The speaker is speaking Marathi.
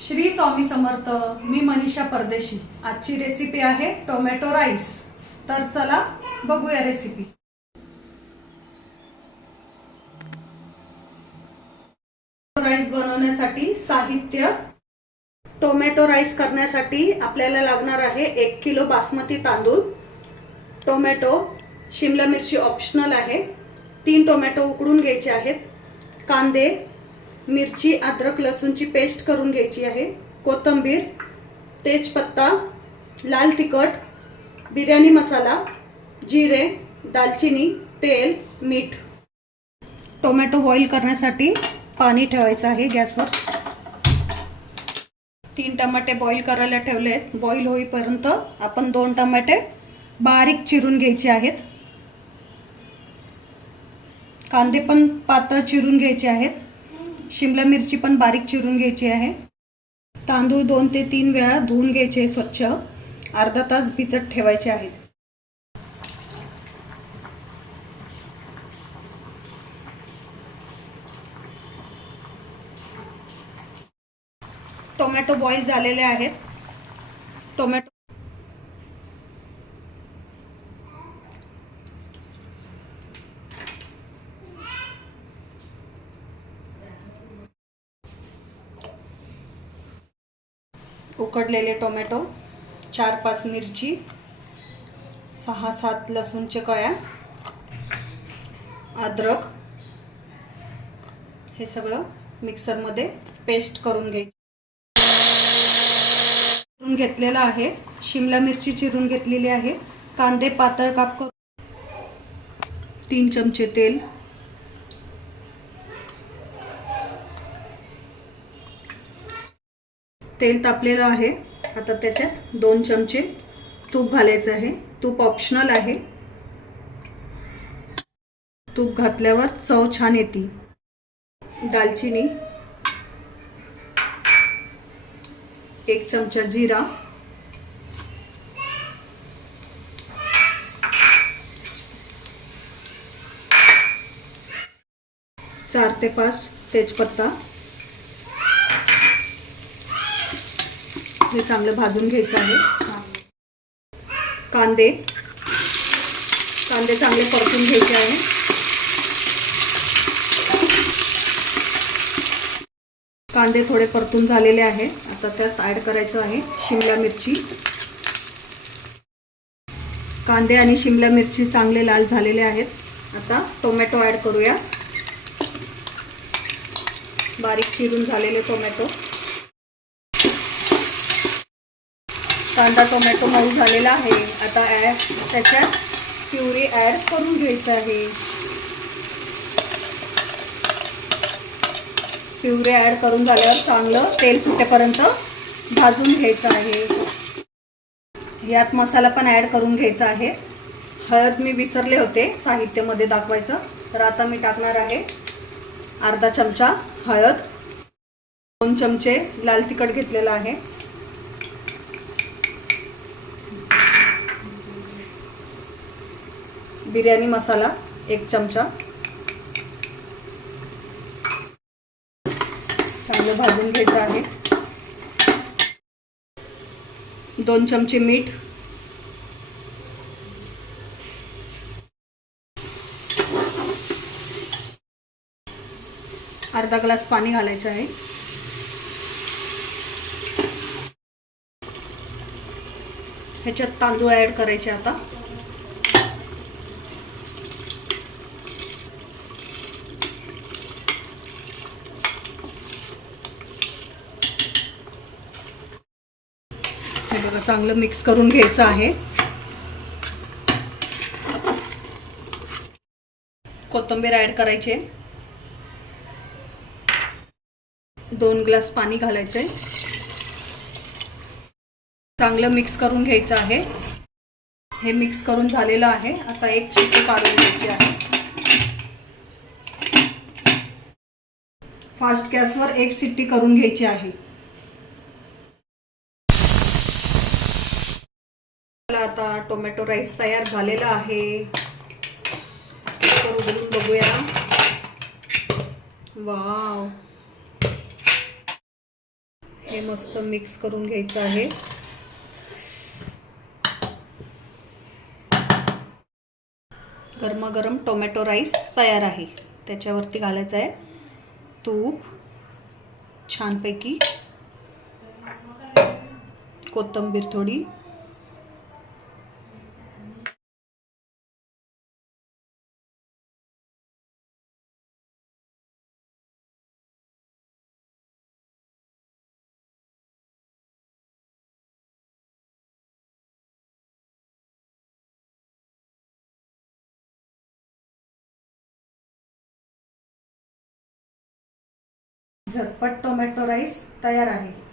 श्री स्वामी समर्थ. मी मनीषा परदेशी. आजची रेसिपी आहे टोमॅटो राईस. तर चला बघूया रेसिपी. राईस बनवण्यासाठी साहित्य. टोमॅटो राईस करण्यासाठी आपल्याला लागणार आहे 1 किलो बासमती तांदूळ, टोमॅटो, शिमला मिरची ऑप्शनल आहे, 3 टोमॅटो उकडून घ्यायचे आहेत, कांदे, मिरची, अद्रक लसूणची पेस्ट करून घ्यायची आहे, कोथिंबीर, तेजपत्ता, लाल तिखट, बिर्याणी मसाला, जिरे, दालचिनी, तेल, मीठ. टोमॅटो बॉईल करण्यासाठी पाणी ठेवायचं आहे गॅसवर. 3 टमाटे बॉईल करायला ठेवलेत. बॉईल होईपर्यंत आपण 2 टमाटे बारीक चिरून घ्यायचे आहेत. कांदे पण पातळ चिरून घ्यायचे आहेत. शिमला मिरची पण बारीक चिरून घ्यायची आहे. तांदूळ 2 ते 3 वेळा धुवून घ्यायचे स्वच्छ. अर्धा तास भिजत ठेवायचे आहेत. टोमॅटो बॉईल झालेले आहेत. टोमॅटो उकडलेले टोमॅटो, 4-5 मिरची, 6-7 लसूणच्या कळ्या, अद्रक, हे सगळं मिक्सरमध्ये पेस्ट करून घेतलेलं आहे. शिमला मिरची चिरून घेतलेली आहे. कांदे पातळ काप करून, 3 चमचे तेल, तेल तापलेलं आहे. आता त्याच्यात 2 चमचे तूप घालायचं आहे. तूप ऑप्शनल आहे. तूप घातल्यावर चव छान येते. दालचिनी, 1 चमचा जिरा, 4 ते 5 तेजपत्ता. हे चांगलं भाजून घ्यायचं आहे. कांदे चांगले परतून घ्यायचे आहे. कांदे थोडे परतून झालेले आहे. आता त्यात ॲड करायचं आहे शिमला मिरची. कांदे आणि शिमला मिरची चांगले लाल झालेले आहेत. आता टोमॅटो ॲड करूया. बारीक चिरून झालेले टोमॅटो. कांदा टोमॅटो मऊ झालेला आहे. आता त्याच्यात प्युरी ॲड करून घ्यायचं आहे. प्युरी ॲड करून झाल्यावर चांगलं तेल सुटेपर्यंत भाजून घ्यायचं आहे. यात मसाला पण ॲड करून घ्यायचा आहे. हळद मी विसरले होते साहित्यामध्ये दाखवायचं, तर आता मी टाकणार आहे अर्धा चमचा हळद, 2 चमचे लाल तिखट घेतलेलं आहे, बिर्याणी मसाला 1 चमचा. चांगलं भाजून घ्यायचं आहे. 2 चमचे मीठ, अर्धा ग्लास पाणी घालायचं आहे. ह्याच्यात तांदूळ ॲड करायचे. आता हे बघा, चांगलं मिक्स करून घ्यायचं आहे. कोथिंबीर ॲड करायचे. 2 ग्लास पाणी घालायचंय. चांगलं मिक्स करून घ्यायचं आहे. हे मिक्स करून झालेलं आहे. आता 1 शिट्टी काढून घ्यायची आहे. फास्ट गॅसवर 1 शिट्टी करून घ्यायची आहे. आता टोमॅटो राईस तयार झालेला आहे. उघडून बघूया. वाव, हे मस्त मिक्स करून घ्यायचं आहे. गरमागरम टोमॅटो राईस तयार आहे. त्याच्यावरती घालायचं आहे तूप, छानपैकी कोथिंबीर थोडी, झटपट टोमॅटो राईस तयार आहे.